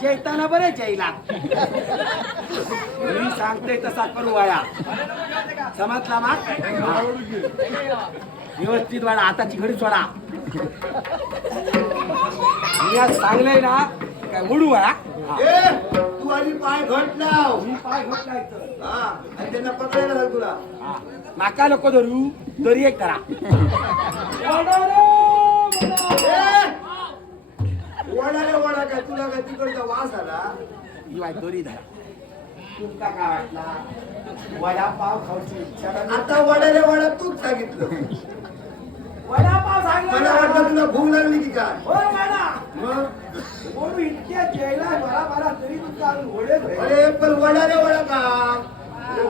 जेताना बरे जेला मी सांगते तसा करू वया समजला मा? व्यवस्थित वाडा हाताची घडी सोडा मी आज सांगलंय ना काय उडू वया तू आधी पाय घट लाव मी पाय. हा आणि त्यांना पकडायला तुला. नाका नको धरू तरी एक करा वडा रे, वडा. काय तुला काय तिकडचा वास आला? ही दोरी धरा तुमका काय वाटला? वडापाव खाऊची इच्छा. आता वडा रे वडा तूच सांगितलं. वडापाव सांगला मला ना. वाटलं तुला भूक लागली की काय? हो मॅडा मग? कोण इतक्या जेला बरा बरा तरी तुमचा घोडे. अरे पण वडा रे वडा का?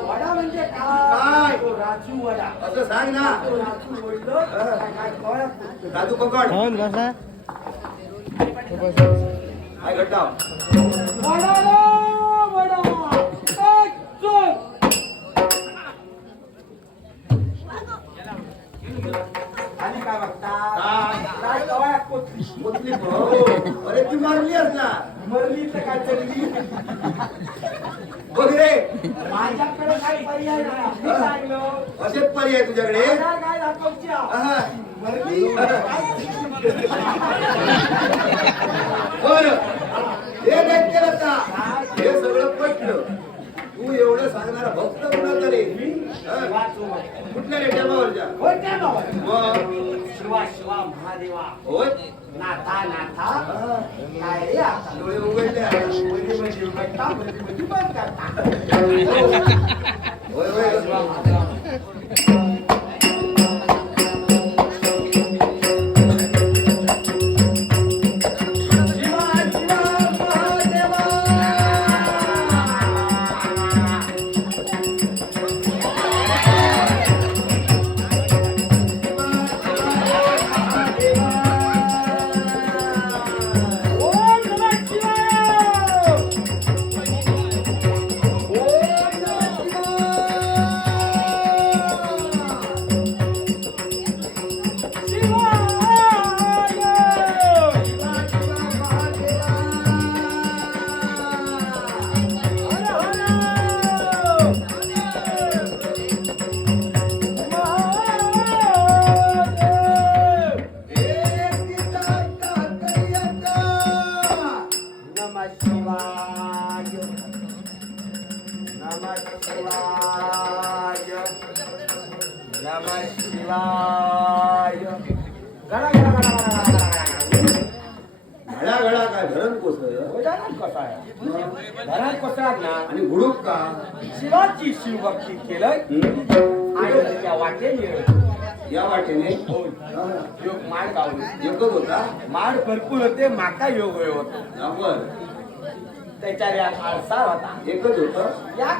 वडा म्हणजे काय? काय? तो राजू वडा. असं सांग ना. तो राजू वडलं काय काय कळत नाही. राजू पकड काय. आणि काय बघता काय? अरे ती मारली ना मरली तर काय चढली बघ रे माझ्याकडे पर्याय नाही असेच पर्याय तुझ्याकडे काय दाखवची आहा. मरली बर. हे काय केलं का? हे सगळं पटलं. तू एवढं सांगणारा भक्त कुणाचा रे हा? वाचू कुठल्या रे? टेबावरच्या होय. मग? शिवा शिवा महादेवा. होय? नाथा नाथा. काय रे आता? डोळे उघडले. उघडता, बंद करता. शिवाय शिवाय घडा घडा काय धरण धरण धरण ना आणि घुडूक का शिवाची शिवभक्ती केलं आणि त्या वाटेने या वाटेने योग माड गावली एकच होता माड भरपूर होते माका योग होय होता त्याच्या या आळसार होता. एकच होत. या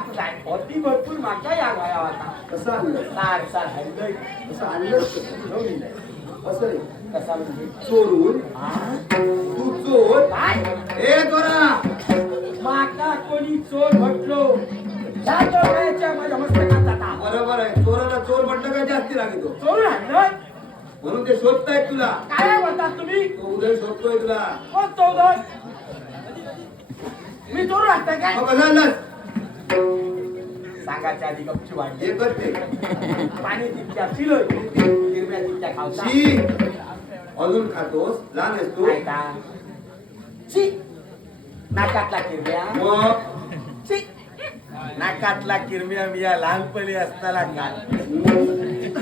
होती भरपूर माका या गाया होता. कसं आणलं? हल्लय. असं कसा म्हणजे? चोरून. हा? तू चोर. काय? ए चोरा! माका कोणी चोर म्हटलो? माझ्या मस्तकात जाता बरोबर आहे. चोराला चोर म्हटलं काय जास्ती लागतो चोर आणलं म्हणून ते शोधतायत तुला. काय म्हणतात तुम्ही? तो उदय शोधतोय तुला. कोण चौधर मी चोर आणताय काय? कसं आणलंस? सांगायच्या आधी गपची वाढली एकच ते पाणी तितक्या पिलोय हिरव्या तितक्या खावता शी. अजून खातोस? लहान आहेस तू. नाही का? शी. नाकातला किरम्या. मग? शी. नाकातला किरम्या मिया लहानपणी असताना काय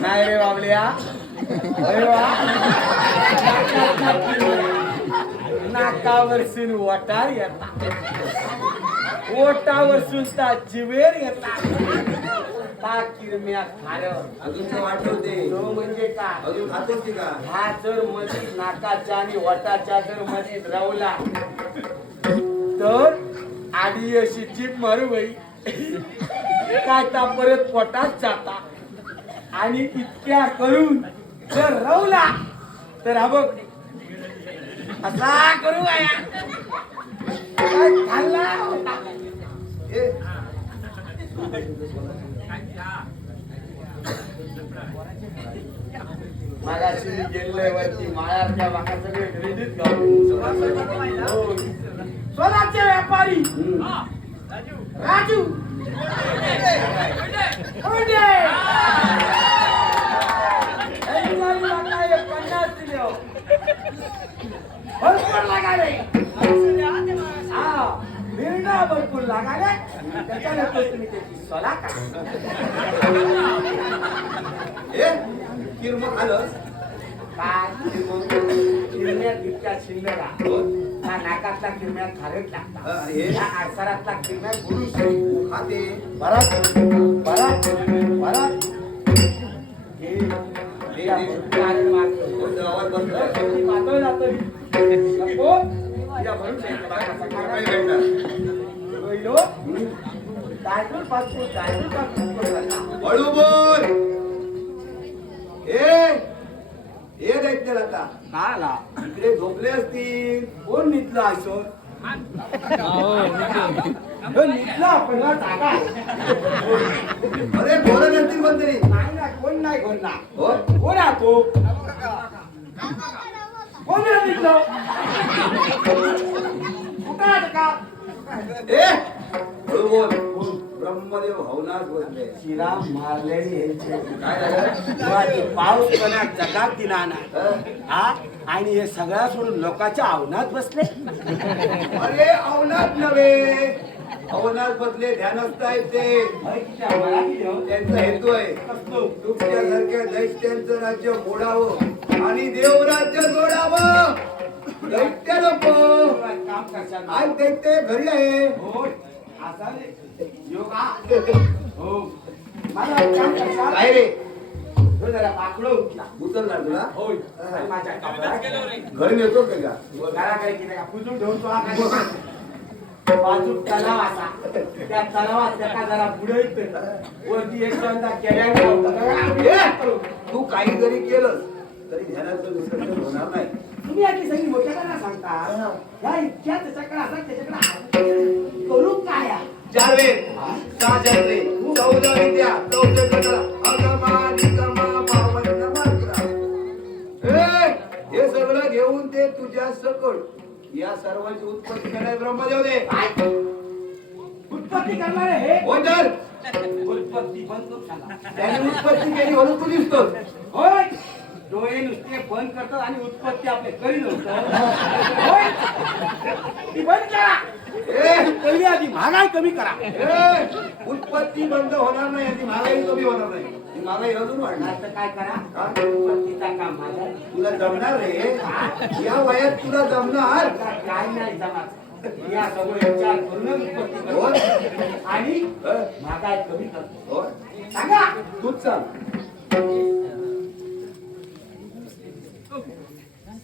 नाही रे बाबल्या. अरे वा. नाकातला. नाकावरसून वटार येतात ओटावरसून ता जिवेर येतात ता किरम्या खारं. अजून काय वाटवते तो म्हणजे अजून की का? हा जर मध्ये नाकाच्या आणि वटाच्या जर मध्ये रवला तर आडी अशी जीप मारू बाई. काय ता परत पोटात जाता. आणि इतक्या करून जर रवला तर हा बघ असा करू खाल्ला मागाशी मी गेलोय वरती माळाच्या बाका सगळे क्रेडिट स्वतःचे कोणी हम्म. राजू कोंडे. यांच्या लागा हे पन्नास दिले हो. भरपूर लागाले हा निर्णय भरपूर लागाले त्याच्यानंतर तुम्ही त्याची सोला का ए किरम आलंस काय किरम्या तितक्या शिंदरा हो. त्या नाकातला किरम्या खारट हा, लागतात हे? या आडसारातला किरम्या गुरु खाते परत परत परत हे हे, हे. आवाज बसला पातळ जातं. हळू बोल. ए हे दैत्य लता. का आला? इकडे झोपले असतील. कोण निघला असं? हो, निघला आपण ना जागा. अरे असतील पण तरी नाही ना कोण नाही कोण ना हो? कोण आहे तो? कोण आहे निघलं कुठं आहे का ए हळू बोल ब्रह्मदेव श्रीराम मारलेली काय झालं? पाऊस पण जगात दिला नाही हं? आणि हे सगळं सोडून लोकांच्या आवनात बसले. अरे अवनाथ नव्हे. अवनाथ बसले ध्यानस्थ आहेत ते. हो? त्यांचा हेतू आहे? तुमच्यासारख्या दैत्यांचं राज्य मोडावं. आणि देवराज्य जोडावं दैत्य नको काम करशाल ना? आज दैत्य घरी आहे होय. असा रे. योगा. हो. मला एक काम करशाल? काय रे तो जरा बाकडं उठला. उचलणार तुला होय. आणि माझ्या कपड्यात घरी नेतो का का? का? पुजून काय? बाजूक तलाव असा त्या तलावात त्याका जरा बुडईत वरती एक तू काही जरी केलं तरी ध्यानाचं विसर्जन होणार नाही. तुम्ही आधी सगळी मोठ्याला सांगता. या इतक्या त्याच्याकडे असा त्याच्याकडे करू काय? हा? चार वेद सहा चक्रे चौदा विद्या चौदा कला अगमा निगमा पावन मात्रा ए, हे सगळं घेऊन ते तुझ्या सकट. या सर्वांची उत्पत्ती करणारे ब्रह्मदेव दे? उत्पत्ती करणारे हे? हो तर. उत्पत्ती सांगा. त्याने उत्पत्ती केली म्हणून तू दिसतोस. होय. डोळे नुसते बंद करतात आणि उत्पत्ती आपले करीत होय? ती बंद करा. पहिली आधी महागाई कमी करा. उत्पत्ती बंद होणार नाही याची महागाई कमी होणार नाही. ही महागाई अजून वाढणार. तर काय करा? उत्पत्तीचा काम माझा तुला जमणार रे. या वयात तुला जमणार. काय नाही जमात. या सगळं विचार उत्पत्ती. करतो. आणि? महागाई कमी करतो. होय. सांगा. तूच सांग.